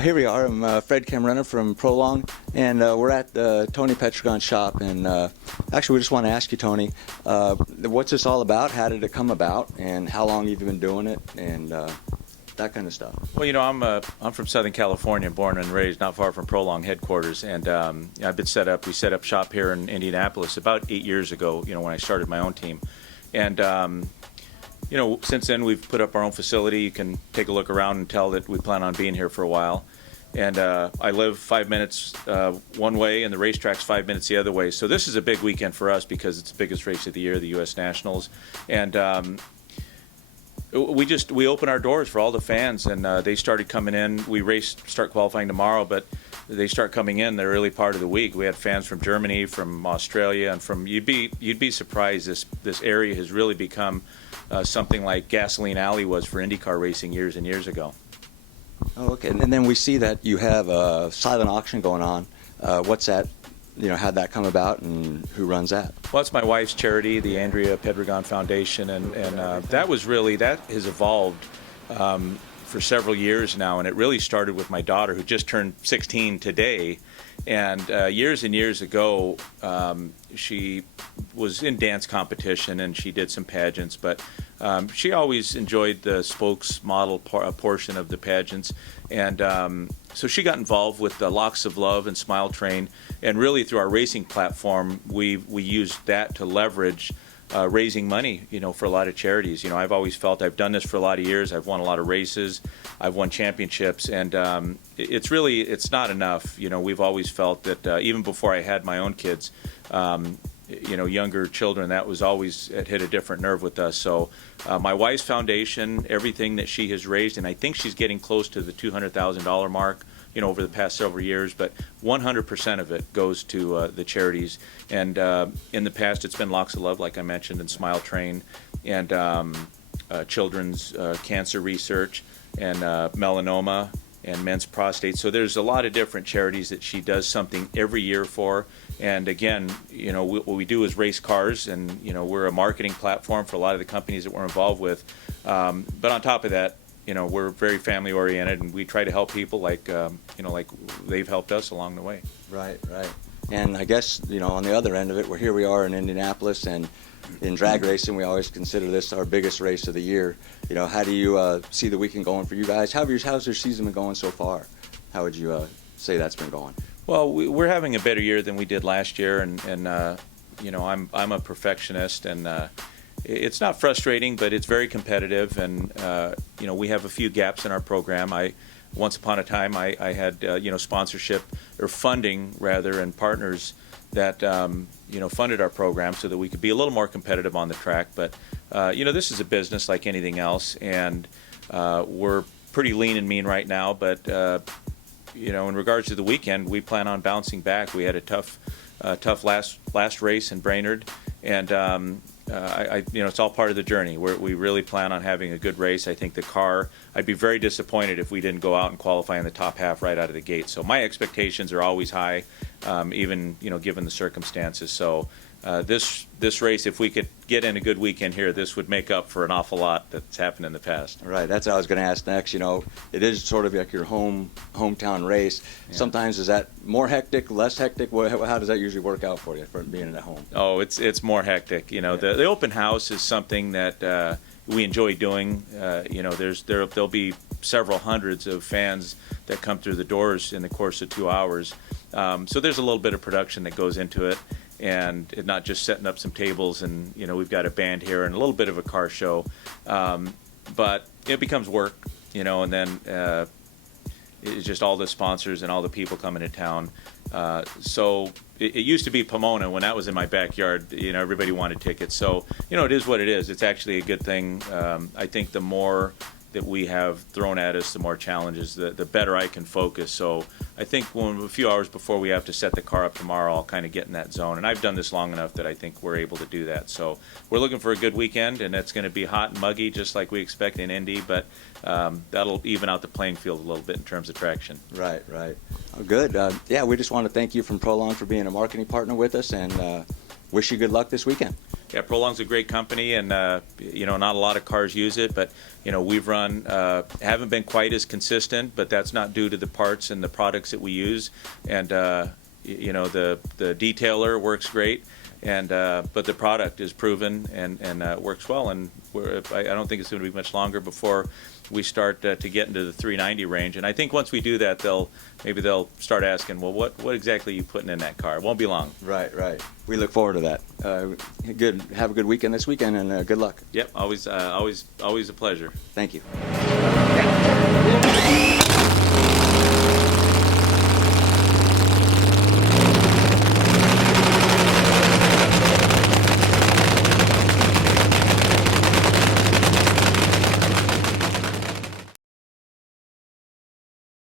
Here we are. I'm Fred Camrena from Prolong, and we're at the Tony Pedregon shop. And actually, we just want to ask you, Tony, what's this all about? How did it come about? And how long have you been doing it? And that kind of stuff. Well, you know, I'm from Southern California, born and raised not far from Prolong headquarters, and we set up shop here in Indianapolis about 8 years ago. You know, when I started my own team, and you know, since then we've put up our own facility. You can take a look around and tell that we plan on being here for a while. And I live 5 minutes one way, and the racetrack's 5 minutes the other way. So this is a big weekend for us because it's the biggest race of the year, the U.S. Nationals, and we open our doors for all the fans, and they started coming in. We start qualifying tomorrow, but they start coming in the early part of the week. We had fans from Germany, from Australia, and from you'd be surprised. This area has really become something like Gasoline Alley was for IndyCar racing years and years ago. Oh, okay. And then we see that you have a silent auction going on. What's that? You know, how'd that come about, and who runs that? Well, it's my wife's charity, the Pedregon Foundation, and that has evolved for several years now, and it really started with my daughter, who just turned 16 today. And years and years ago, she was in dance competition and she did some pageants, but she always enjoyed the spokesmodel portion of the pageants. And so she got involved with the Locks of Love and Smile Train, and really through our racing platform, we used that to leverage raising money, you know, for a lot of charities. You know, I've always felt I've done this for a lot of years. I've won a lot of races. I've won championships, and it's not enough. You know, we've always felt that even before I had my own kids, you know, younger children, that was always, it hit a different nerve with us. So my wife's foundation, everything that she has raised, and I think she's getting close to the $200,000 mark, you know, over the past several years, but 100% of it goes to the charities. And in the past, it's been Locks of Love, like I mentioned, and Smile Train, and children's cancer research, and melanoma, and men's prostate. So there's a lot of different charities that she does something every year for. And again, you know, what we do is race cars, and you know, we're a marketing platform for a lot of the companies that we're involved with. But on top of that, you know, we're very family oriented, and we try to help people like you know, like they've helped us along the way. Right, right. And I guess, you know, on the other end of it, here we are in Indianapolis, and in drag racing, we always consider this our biggest race of the year. You know, how do you see the weekend going for you guys? How's your season been going so far? How would you say that's been going? Well, we're having a better year than we did last year, and you know, I'm a perfectionist, and it's not frustrating, but it's very competitive, and you know, we have a few gaps in our program. Once upon a time, I had you know, sponsorship or funding rather, and partners that you know, funded our program so that we could be a little more competitive on the track. But you know, this is a business like anything else, and we're pretty lean and mean right now. But you know, in regards to the weekend, we plan on bouncing back. We had a tough last race in Brainerd, and you know, it's all part of the journey. We really plan on having a good race. I think the car, I'd be very disappointed if we didn't go out and qualify in the top half right out of the gate. So my expectations are always high, even, you know, given the circumstances. So this race, if we could get in a good weekend here, this would make up for an awful lot that's happened in the past. Right, that's what I was going to ask next. You know, it is sort of like your hometown race. Yeah. Sometimes is that more hectic, less hectic? How does that usually work out for you, for being at home? Oh, it's more hectic. You know, yeah. The open house is something that we enjoy doing. You know, there'll be several hundreds of fans that come through the doors in the course of 2 hours. So there's a little bit of production that goes into it, and not just setting up some tables, and you know, we've got a band here and a little bit of a car show, but it becomes work, you know, and then it's just all the sponsors and all the people coming to town. So it used to be Pomona when that was in my backyard. You know, everybody wanted tickets. So you know, it is what it is. It's actually a good thing. I think the more that we have thrown at us, the more challenges, the better I can focus. So I think a few hours before we have to set the car up tomorrow, I'll kind of get in that zone. And I've done this long enough that I think we're able to do that. So we're looking for a good weekend, and it's going to be hot and muggy just like we expect in Indy, but that'll even out the playing field a little bit in terms of traction. Right, right. Oh, good. Yeah, we just want to thank you from Prolong for being a marketing partner with us, and wish you good luck this weekend. Yeah, Prolong's a great company, and not a lot of cars use it, but we've run haven't been quite as consistent, but that's not due to the parts and the products that we use, and the detailer works great, and but the product is proven and works well, and I don't think it's going to be much longer before we start to get into the 390 range, and I think once we do that, they'll start asking, well, what exactly are you putting in that car? It won't be long. Right. We look forward to that. Good. Have a good weekend this weekend, and good luck. Yep, always a pleasure. Thank you.